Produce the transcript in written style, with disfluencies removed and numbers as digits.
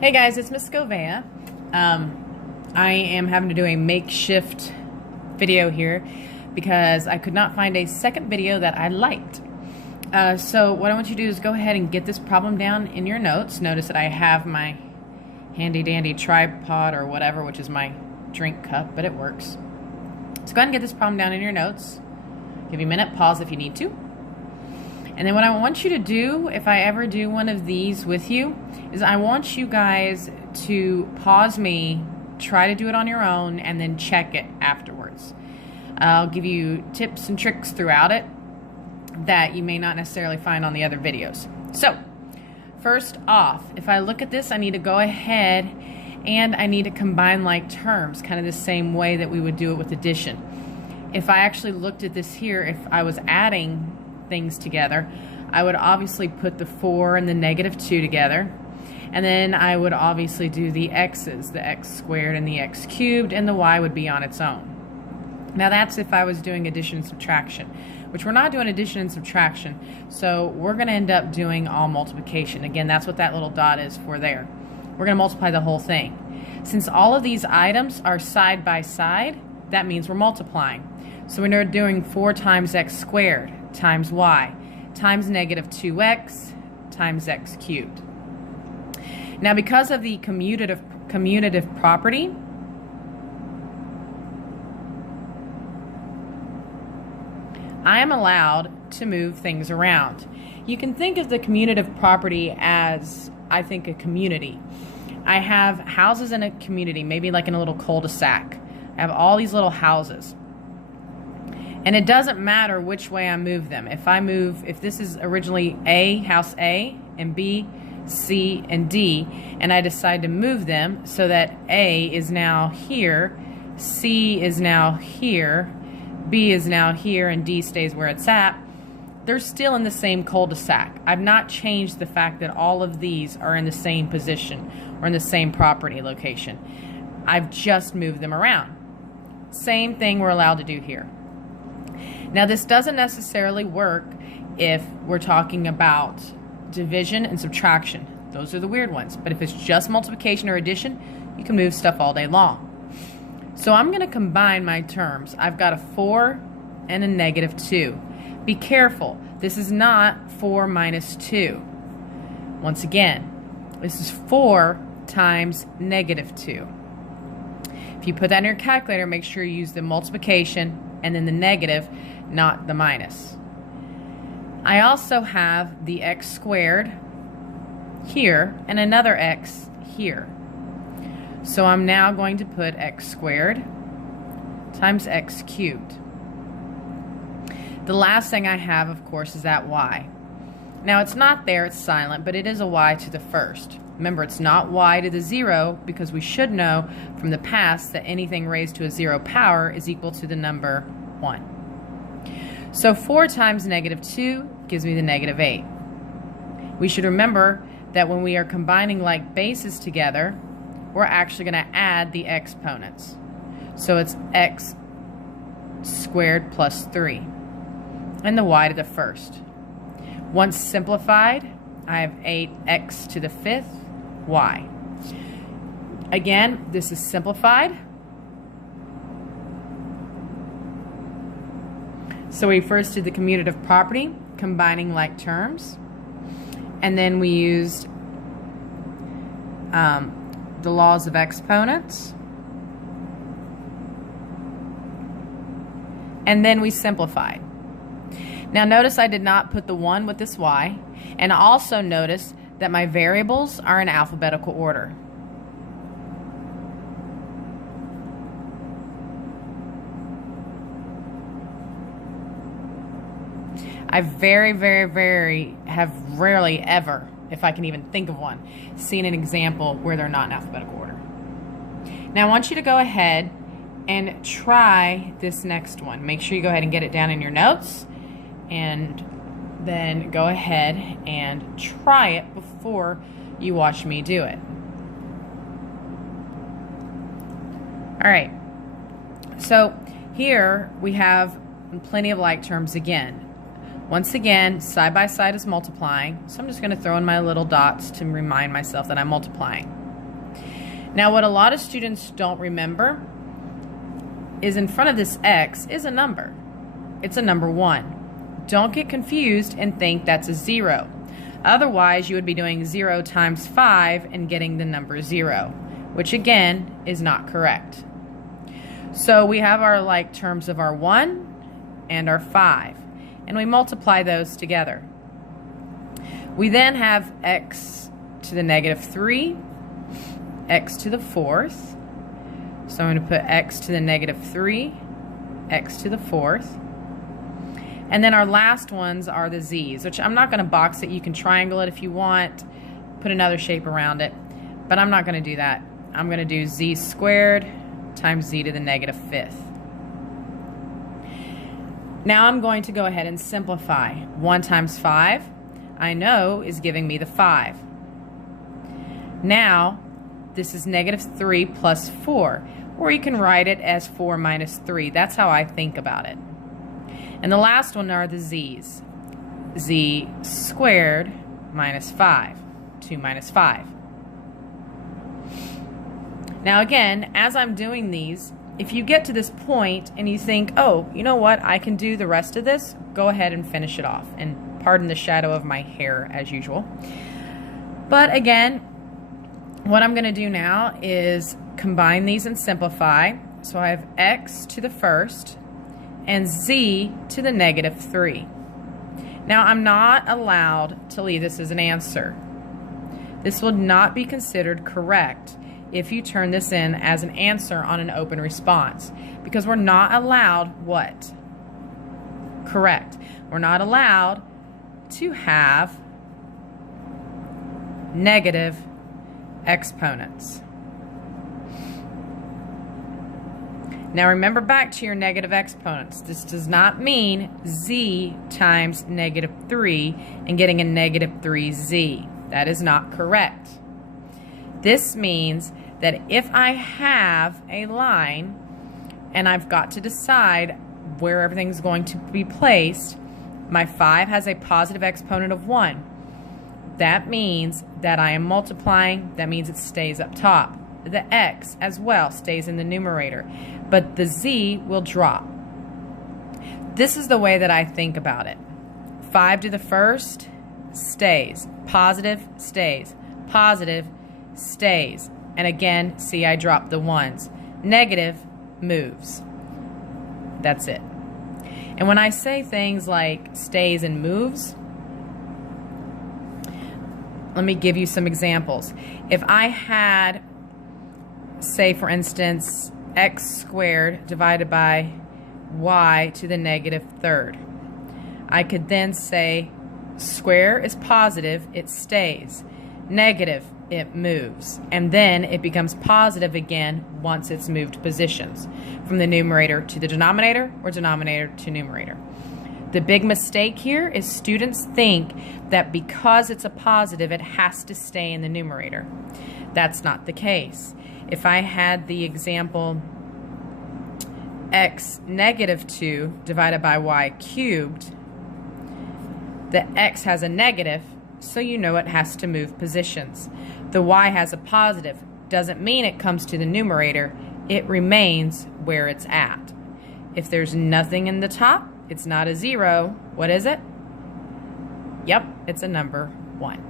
Hey guys, it's Miss Govea. I am having to do a makeshift video here because I could not find a second video that I liked. So what I want you to do is go ahead and get this problem down in your notes. Notice that I have my handy dandy tripod or whatever, which is my drink cup, but it works. So go ahead and get this problem down in your notes. Give you a minute, pause if you need to. And then what I want you to do, if I ever do one of these with you, is I want you guys to pause me, try to do it on your own, and then check it afterwards. I'll give you tips and tricks throughout it that you may not necessarily find on the other videos. So, first off, if I look at this, I need to go ahead and I need to combine like terms, kind of the same way that we would do it with addition. If I actually looked at this here, if I was adding things together, I would obviously put the 4 and the -2 together, and then I would obviously do the x's, the x squared and the x cubed, and the y would be on its own. Now that's if I was doing addition and subtraction, which we're not doing addition and subtraction, so we're going to end up doing all multiplication. Again, that's what that little dot is for there. We're going to multiply the whole thing. Since all of these items are side by side, that means we're multiplying. So we're doing 4 times x squared times y times -2x times x cubed. Now because of the commutative property, I am allowed to move things around. You can think of the commutative property as, I think, a community. I have houses in a community, maybe like in a little cul-de-sac. I have all these little houses. And it doesn't matter which way I move them. If this is originally A, house A, and B, C, and D, and I decide to move them so that A is now here, C is now here, B is now here, and D stays where it's at, they're still in the same cul-de-sac. I've not changed the fact that all of these are in the same position or in the same property location. I've just moved them around. Same thing we're allowed to do here. Now this doesn't necessarily work if we're talking about division and subtraction. Those are the weird ones. But if it's just multiplication or addition, you can move stuff all day long. So I'm going to combine my terms. I've got a 4 and a -2. Be careful. This is not 4 minus 2. Once again, this is 4 times -2. If you put that in your calculator, make sure you use the multiplication and then the negative, not the minus. I also have the x squared here and another x here. So I'm now going to put x squared times x cubed. The last thing I have, of course, is that y. Now it's not there, it's silent, but it is a y to the first. Remember, it's not y to the 0 because we should know from the past that anything raised to a 0 power is equal to the number 1. So 4 times -2 gives me the -8. We should remember that when we are combining like bases together, we're actually going to add the exponents. So it's x squared plus 3 and the y to the first. Once simplified, I have 8x to the 5th y. Again, this is simplified. So we first did the commutative property, combining like terms, and then we used the laws of exponents, and then we simplified. Now notice I did not put the 1 with this y, and also notice that my variables are in alphabetical order. I very have rarely ever, if I can even think of one, seen an example where they're not in alphabetical order. Now I want you to go ahead and try this next one. Make sure you go ahead and get it down in your notes, and then go ahead and try it before you watch me do it. Alright, so here we have plenty of like terms again. Once again, side by side is multiplying, so I'm just going to throw in my little dots to remind myself that I'm multiplying. Now, what a lot of students don't remember is in front of this x is a number. It's a number 1. Don't get confused and think that's a 0. Otherwise, you would be doing 0 times 5 and getting the number 0, which again is not correct. So we have our like terms of our 1 and our 5, and we multiply those together. We then have x to the negative 3, x to the 4th. So I'm going to put x to the negative 3, x to the 4th. And then our last ones are the z's, which I'm not going to box it. You can triangle it if you want, put another shape around it, but I'm not going to do that. I'm going to do z squared times z to the negative 5th. Now I'm going to go ahead and simplify. 1 times 5, I know, is giving me the 5. Now, this is negative 3 plus 4, or you can write it as 4 minus 3. That's how I think about it. And the last one are the z's. Z squared minus 5, 2 minus 5. Now again, as I'm doing these, if you get to this point and you think, oh, you know what, I can do the rest of this, go ahead and finish it off. And pardon the shadow of my hair as usual. But again, what I'm going to do now is combine these and simplify. So I have x to the first and z to the negative 3. Now I'm not allowed to leave this as an answer. This will not be considered correct if you turn this in as an answer on an open response, because we're not allowed what? Correct. We're not allowed to have negative exponents. Now remember back to your negative exponents. This does not mean z times negative 3 and getting a negative 3z. That is not correct. This means that if I have a line and I've got to decide where everything's going to be placed, my 5 has a positive exponent of 1. That means that I am multiplying. That means it stays up top. The x as well stays in the numerator, but the z will drop. This is the way that I think about it. 5 to the first stays. Positive stays. Positive stays. And again, see, I drop the ones. Negative moves. That's it. And when I say things like stays and moves, let me give you some examples. If I had, say for instance, x squared divided by y to the negative 3rd, I could then say square is positive, it stays. Negative, it moves. And then it becomes positive again once it's moved positions from the numerator to the denominator or denominator to numerator. The big mistake here is students think that because it's a positive, it has to stay in the numerator. That's not the case. If I had the example x negative 2 divided by y cubed, the x has a negative, so you know it has to move positions. The y has a positive. Doesn't mean it comes to the numerator. It remains where it's at. If there's nothing in the top, it's not a 0. What is it? Yep, it's a number 1.